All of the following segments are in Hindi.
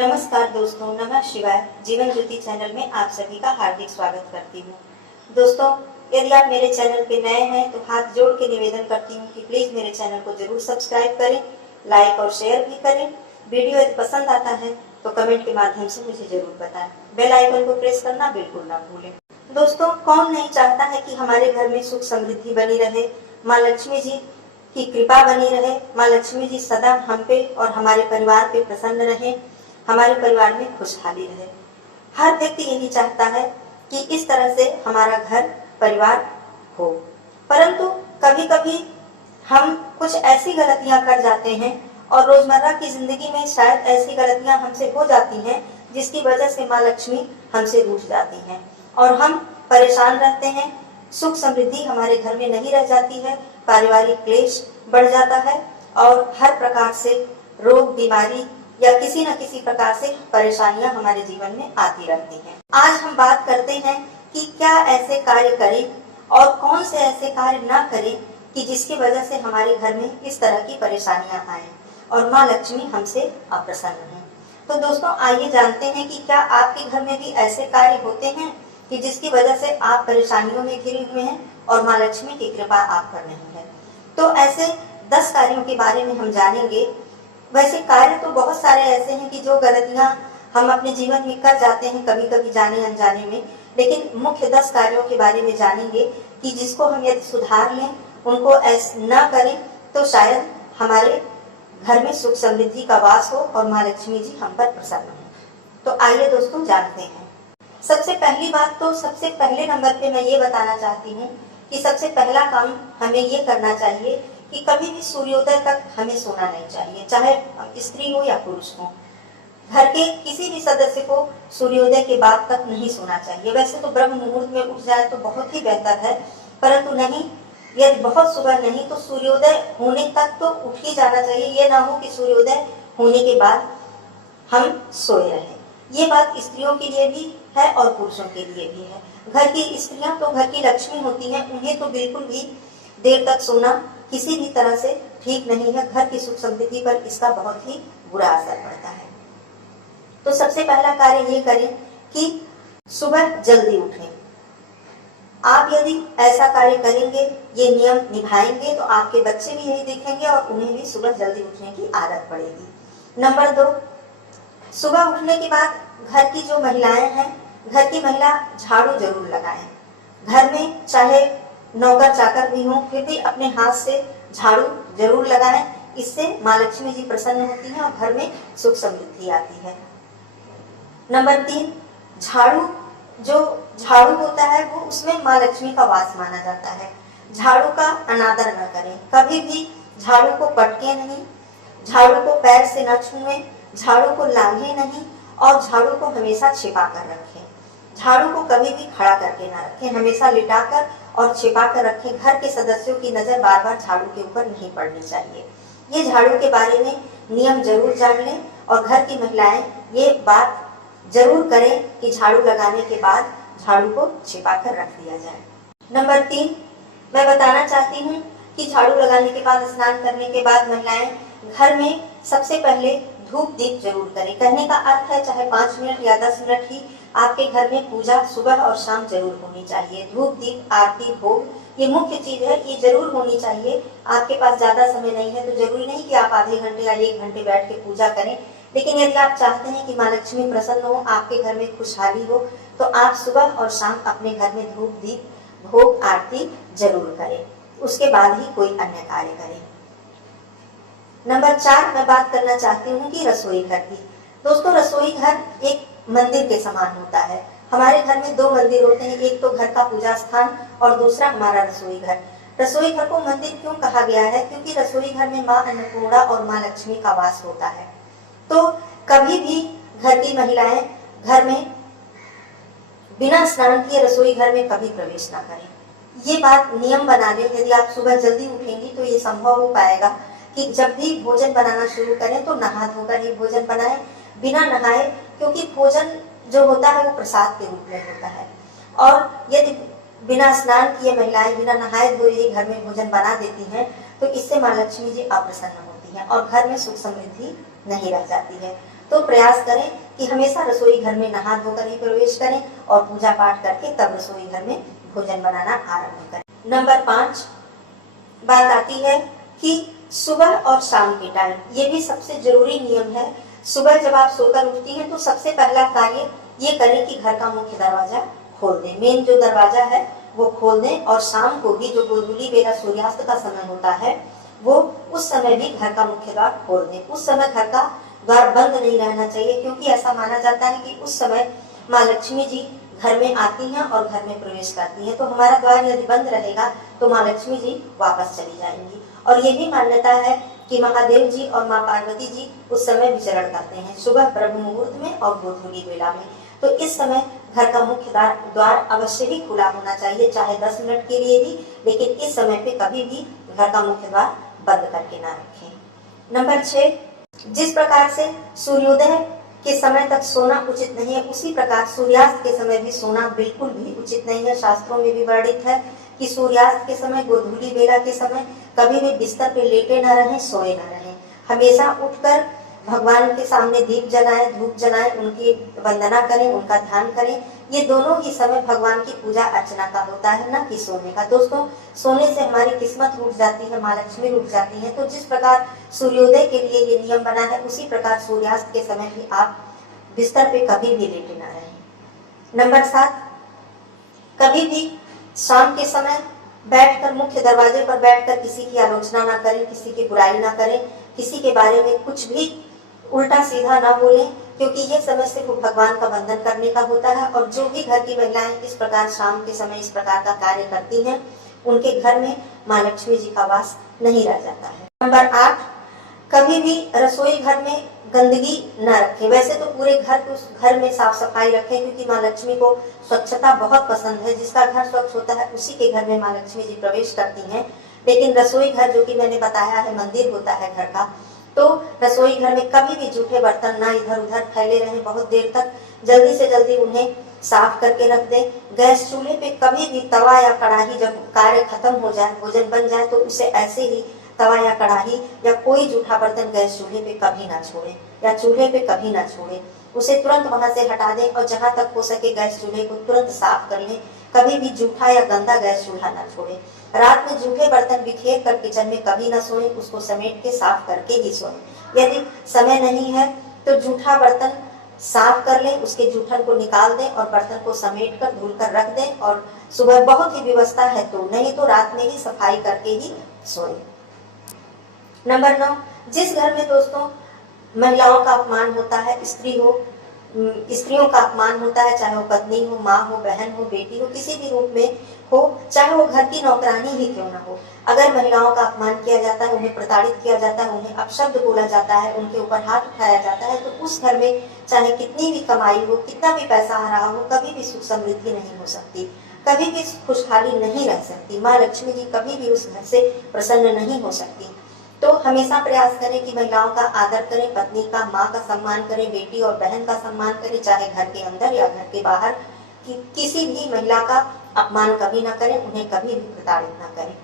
नमस्कार दोस्तों, नमः शिवाय। जीवन ज्योति चैनल में आप सभी का हार्दिक स्वागत करती हूँ। दोस्तों, यदि आप मेरे चैनल पे नए हैं तो हाथ जोड़ के निवेदन करती हूँ कि प्लीज मेरे चैनल को जरूर सब्सक्राइब करें, लाइक और शेयर भी करें। वीडियो यदि पसंद आता है तो कमेंट के माध्यम से मुझे जरूर बताएं। बेल आइकन को प्रेस करना बिल्कुल ना भूलें। दोस्तों, कौन नहीं चाहता है कि हमारे घर में सुख समृद्धि बनी रहे, माँ लक्ष्मी जी की कृपा बनी रहे, माँ लक्ष्मी जी सदा हम पे और हमारे परिवार पे प्रसन्न रहे, हमारे परिवार में खुशहाली रहे। हर व्यक्ति यही चाहता है कि इस तरह से हमारा घर परिवार हो। परंतु कभी कभी हम कुछ ऐसी गलतियां कर जाते हैं और रोजमर्रा की जिंदगी में शायद ऐसी गलतियां हमसे हो जाती हैं जिसकी वजह से माँ लक्ष्मी हमसे रूठ जाती हैं और हम परेशान रहते हैं। सुख समृद्धि हमारे घर में नहीं रह जाती है, पारिवारिक क्लेश बढ़ जाता है और हर प्रकार से रोग बीमारी या किसी न किसी प्रकार से परेशानियां हमारे जीवन में आती रहती हैं। आज हम बात करते हैं कि क्या ऐसे कार्य करें और कौन से ऐसे कार्य ना करें कि जिसकी वजह से हमारे घर में इस तरह की परेशानियां आए और माँ लक्ष्मी हमसे अप्रसन्न है। तो दोस्तों, आइए जानते हैं कि क्या आपके घर में भी ऐसे कार्य होते हैं कि जिसकी वजह से आप परेशानियों में घिरे हुए हैं और माँ लक्ष्मी की कृपा आप पर नहीं है। तो ऐसे 10 कार्यों के बारे में हम जानेंगे। वैसे कार्य तो बहुत सारे ऐसे हैं कि जो गलतियां हम अपने जीवन में कर जाते हैं कभी कभी जाने अनजाने में, लेकिन मुख्य 10 कार्यों के बारे में जानेंगे कि जिसको हम यदि सुधार लें, उनको ऐसे न करें तो शायद हमारे घर में सुख समृद्धि का वास हो और माँ लक्ष्मी जी हम पर प्रसन्न हो। तो आइए दोस्तों जानते हैं। सबसे पहली बात तो सबसे पहले नंबर पे मैं ये बताना चाहती हूँ कि सबसे पहला काम हमें ये करना चाहिए कि कभी भी सूर्योदय तक हमें सोना नहीं चाहिए, चाहे स्त्री हो या पुरुष हो। घर के किसी भी सदस्य को सूर्योदय के बाद तक नहीं सोना चाहिए। वैसे तो ब्रह्म मुहूर्त में उठ जाए तो बहुत ही बेहतर है, परंतु नहीं, यदि बहुत सुबह नहीं तो सूर्योदय होने तक तो उठ ही जाना चाहिए। ये ना हो कि सूर्योदय होने के बाद हम सोए रहें। ये बात स्त्रियों के लिए भी है और पुरुषों के लिए भी है। घर की स्त्रियां तो घर की लक्ष्मी होती हैं, उन्हें तो बिल्कुल भी देर तक सोना किसी भी तरह से ठीक नहीं है। घर की सुख समृद्धि पर इसका बहुत ही बुरा असर पड़ता है। तो सबसे पहला कार्य ये करें कि सुबह जल्दी उठें। आप यदि ऐसा कार्य करेंगे, ये नियम निभाएंगे, तो आपके बच्चे भी यही देखेंगे और उन्हें भी सुबह जल्दी उठने की आदत पड़ेगी। नंबर 2, सुबह उठने के बाद घर की जो महिलाएं हैं, घर की महिला झाड़ू जरूर लगाएं। घर में चाहे नौकर चाकर भी हों, फिर भी अपने हाथ से झाड़ू जरूर लगाएं। इससे माँ लक्ष्मी जी प्रसन्न होती हैं और घर में सुख समृद्धि आती है। नंबर 3, झाड़ू होता है वो उसमें माँ लक्ष्मी का वास माना जाता है। झाड़ू का अनादर न करें, कभी भी झाड़ू को पटके नहीं, झाड़ू को पैर से न छुएं, झाड़ू को लांघे नहीं और झाड़ू को हमेशा छिपा कर रखें। झाड़ू को कभी भी खड़ा करके ना रखें, हमेशा लिटाकर और छिपा कर रखें। घर के सदस्यों की नजर बार बार झाड़ू के ऊपर नहीं पड़नी चाहिए। ये झाड़ू के बारे में नियम जरूर जान लें और घर की महिलाएं ये बात जरूर करें कि झाड़ू लगाने के बाद झाड़ू को छिपा कर रख दिया जाए। नंबर 3, मैं बताना चाहती हूँ कि झाड़ू लगाने के बाद, स्नान करने के बाद महिलाएं घर में सबसे पहले धूप दीप जरूर करें। कहने का अर्थ है चाहे 5 मिनट या 10 मिनट ही आपके घर में पूजा सुबह और शाम जरूर होनी चाहिए। धूप दीप आरती भोग ये मुख्य चीज है, ये जरूर होनी चाहिए। आपके पास ज्यादा समय नहीं है तो जरूरी नहीं कि आप आधे घंटे या 1 घंटे बैठ के पूजा करें, लेकिन यदि आप चाहते हैं कि माँ लक्ष्मी प्रसन्न हो, आपके घर में खुशहाली हो, तो आप सुबह और शाम अपने घर में धूप दीप भोग आरती जरूर करें। उसके बाद ही कोई अन्य कार्य करें। नंबर 4, मैं बात करना चाहती हूँ कि रसोई घर की। दोस्तों, रसोई घर एक मंदिर के समान होता है। हमारे घर में 2 मंदिर होते हैं, एक तो घर का पूजा स्थान और दूसरा हमारा रसोई घर। रसोई घर को मंदिर क्यों कहा गया है? क्योंकि रसोई घर में माँ अन्नपूर्णा और माँ लक्ष्मी का वास होता है। तो कभी भी घर की महिलाएं घर में बिना स्नान किए रसोई घर में कभी प्रवेश ना करें। ये बात नियम बना लें। यदि आप सुबह जल्दी उठेंगी तो ये संभव हो पाएगा कि जब भी भोजन बनाना शुरू करें तो नहा धोकर ही भोजन बनाएं, बिना नहाए, क्योंकि भोजन जो होता है वो प्रसाद के रूप में होता है। और यदि बिना स्नान किए महिलाएं बिना नहाए धोए ही घर में भोजन बना देती हैं तो इससे माँ लक्ष्मी जी अप्रसन्न होती हैं और घर में सुख समृद्धि नहीं रह जाती है। तो प्रयास करें कि हमेशा रसोई घर में नहा धोकर ही प्रवेश करें और पूजा पाठ करके तब रसोई घर में भोजन बनाना आरंभ करें। नंबर 5 बात आती है कि सुबह और शाम के टाइम, ये भी सबसे जरूरी नियम है। सुबह जब आप सोकर उठती हैं तो सबसे पहला कार्य ये करें कि घर का मुख्य दरवाजा खोल दें, मेन जो दरवाजा है वो खोल दें। और शाम को भी जो गोधूली बेला सूर्यास्त का समय होता है वो उस समय भी घर का मुख्य द्वार खोल दें। उस समय घर का द्वार बंद नहीं रहना चाहिए, क्योंकि ऐसा माना जाता है कि उस समय माँ लक्ष्मी जी घर में आती हैं और घर में प्रवेश करती हैं। तो हमारा द्वार यदि बंद रहेगा तो माँ लक्ष्मी जी वापस चली जाएंगी। और ये भी मान्यता है कि महादेव जी और माँ पार्वती जी उस समय विचरण करते हैं, सुबह ब्रह्म मुहूर्त में और गोधूली बेला में। तो इस समय घर का मुख्य द्वार अवश्य ही खुला होना चाहिए, चाहे 10 मिनट के लिए भी, लेकिन इस समय पे कभी भी घर का मुख्य द्वार बंद करके ना रखें। नंबर 6, जिस प्रकार से सूर्योदय के समय तक सोना उचित नहीं है, उसी प्रकार सूर्यास्त के समय भी सोना बिल्कुल भी उचित नहीं है। शास्त्रों में भी वर्णित है कि सूर्यास्त के समय, गोधूली बेला के समय कभी भी बिस्तर पे लेटे न रहें, सोए न रहें। हमेशा उठकर भगवान के सामने दीप जलाएं, धूप जलाएं, उनकी वंदना करें, उनका ध्यान करें। ये दोनों ही समय भगवान की पूजा अर्चना का होता है, न कि सोने का। दोस्तों, सोने से हमारी किस्मत रूठ जाती है, माँ लक्ष्मी रूठ जाती है। तो जिस प्रकार सूर्योदय के लिए ये नियम बना है, उसी प्रकार सूर्यास्त के समय भी आप बिस्तर पे कभी भी लेटे ना रहें। नंबर 7, कभी भी शाम के समय बैठकर, मुख्य दरवाजे पर बैठकर किसी की आलोचना ना करें, किसी की बुराई ना करें, किसी के बारे में कुछ भी उल्टा सीधा ना बोलें, क्योंकि ये समय सिर्फ भगवान का वंदन करने का होता है। और जो भी घर की महिलाएं इस प्रकार शाम के समय इस प्रकार का कार्य करती हैं, उनके घर में माँ लक्ष्मी जी का वास नहीं रह जाता है। नंबर 8, कभी भी रसोई घर में गंदगी न रखें। वैसे तो पूरे घर में साफ सफाई रखें, क्योंकि माँ लक्ष्मी को स्वच्छता बहुत पसंद है। जिसका घर स्वच्छ होता है उसी के घर में माँ लक्ष्मी जी प्रवेश करती हैं। लेकिन रसोई घर, जो कि मैंने बताया है मंदिर होता है घर का, तो रसोई घर में कभी भी जूठे बर्तन ना इधर उधर फैले रहें बहुत देर तक। जल्दी से जल्दी उन्हें साफ करके रख दें। गैस चूल्हे पे कभी भी तवा या कढ़ाई, जब कार्य खत्म हो जाए, भोजन बन जाए, तो उसे ऐसे ही तवा या कढ़ाई या कोई जूठा बर्तन गैस चूल्हे पे कभी ना छोड़ें, या चूल्हे पे कभी ना छोड़ें। उसे तुरंत वहां से हटा दें और जहां तक हो सके गैस चूल्हे को तुरंत साफ कर लें। कभी भी जूठा या गंदा गैस चूल्हा ना छोड़ें। रात में जूठे बर्तन बिखेर कर किचन में कभी ना सोएं, उसको समेट के साफ करके ही सोएं। यदि समय नहीं है तो जूठा बर्तन साफ कर लें, उसके जूठन को निकाल दें और बर्तन को समेट कर धुल कर रख दें। और सुबह बहुत ही व्यवस्था है तो, नहीं तो रात में ही सफाई करके ही सोएं। नंबर 9, जिस घर में दोस्तों महिलाओं का अपमान होता है, स्त्रियों का अपमान होता है, चाहे वो पत्नी हो, माँ हो, बहन हो, बेटी हो, किसी भी रूप में हो, चाहे वो घर की नौकरानी ही क्यों ना हो, अगर महिलाओं का अपमान किया जाता है, उन्हें प्रताड़ित किया जाता है, उन्हें अपशब्द बोला जाता है, उनके ऊपर हाथ उठाया जाता है, तो उस घर में चाहे कितनी भी कमाई हो, कितना भी पैसा आ रहा हो, कभी भी सुख समृद्धि नहीं हो सकती, कभी भी खुशहाली नहीं रह सकती। माँ लक्ष्मी जी कभी भी उस घर से प्रसन्न नहीं हो सकती। तो हमेशा प्रयास करें कि महिलाओं का आदर करें, पत्नी का, माँ का सम्मान करें, बेटी और बहन का सम्मान करें, चाहे घर के अंदर या घर के बाहर, किसी भी महिला का अपमान कभी ना करें, उन्हें कभी भी प्रताड़ित ना करें।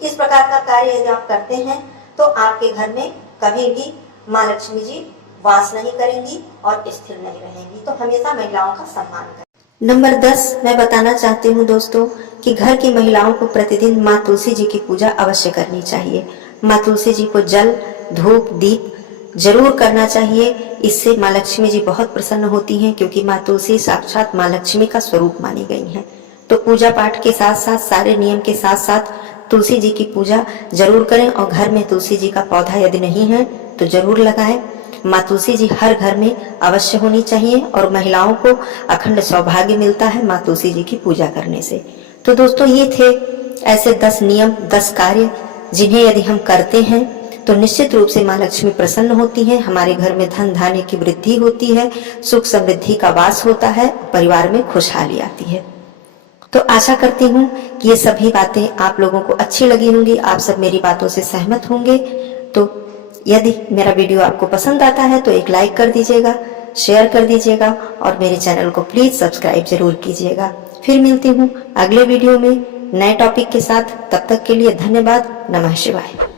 इस प्रकार का कार्य यदि आप करते हैं तो आपके घर में कभी भी माँ लक्ष्मी जी वास नहीं करेंगी और स्थिर नहीं रहेंगी। तो हमेशा महिलाओं का सम्मान करें। नंबर 10 मैं बताना चाहती हूँ दोस्तों कि घर की महिलाओं को प्रतिदिन माँ तुलसी जी की पूजा अवश्य करनी चाहिए। माँ तुलसी जी को जल, धूप, दीप जरूर करना चाहिए। इससे माँ लक्ष्मी जी बहुत प्रसन्न होती हैं, क्योंकि माँ तुलसी साक्षात माँ लक्ष्मी का स्वरूप मानी गई हैं। तो पूजा पाठ के साथ साथ, सारे नियम के साथ साथ तुलसी जी की पूजा जरूर करें। और घर में तुलसी जी का पौधा यदि नहीं है तो जरूर लगाएं। माँ तुलसी जी हर घर में अवश्य होनी चाहिए और महिलाओं को अखंड सौभाग्य मिलता है माँ तुलसी जी की पूजा करने से। तो दोस्तों, ये थे ऐसे 10 नियम, 10 कार्य जिन्हें यदि हम करते हैं तो निश्चित रूप से माँ लक्ष्मी प्रसन्न होती हैं, हमारे घर में धन धान्य की वृद्धि होती है, सुख समृद्धि का वास होता है, परिवार में खुशहाली आती है। तो आशा करती हूँ कि ये सभी बातें आप लोगों को अच्छी लगी होंगी, आप सब मेरी बातों से सहमत होंगे। तो यदि मेरा वीडियो आपको पसंद आता है तो एक लाइक कर दीजिएगा, शेयर कर दीजिएगा और मेरे चैनल को प्लीज सब्सक्राइब जरूर कीजिएगा। फिर मिलती हूँ अगले वीडियो में नए टॉपिक के साथ। तब तक के लिए धन्यवाद। नमः शिवाय।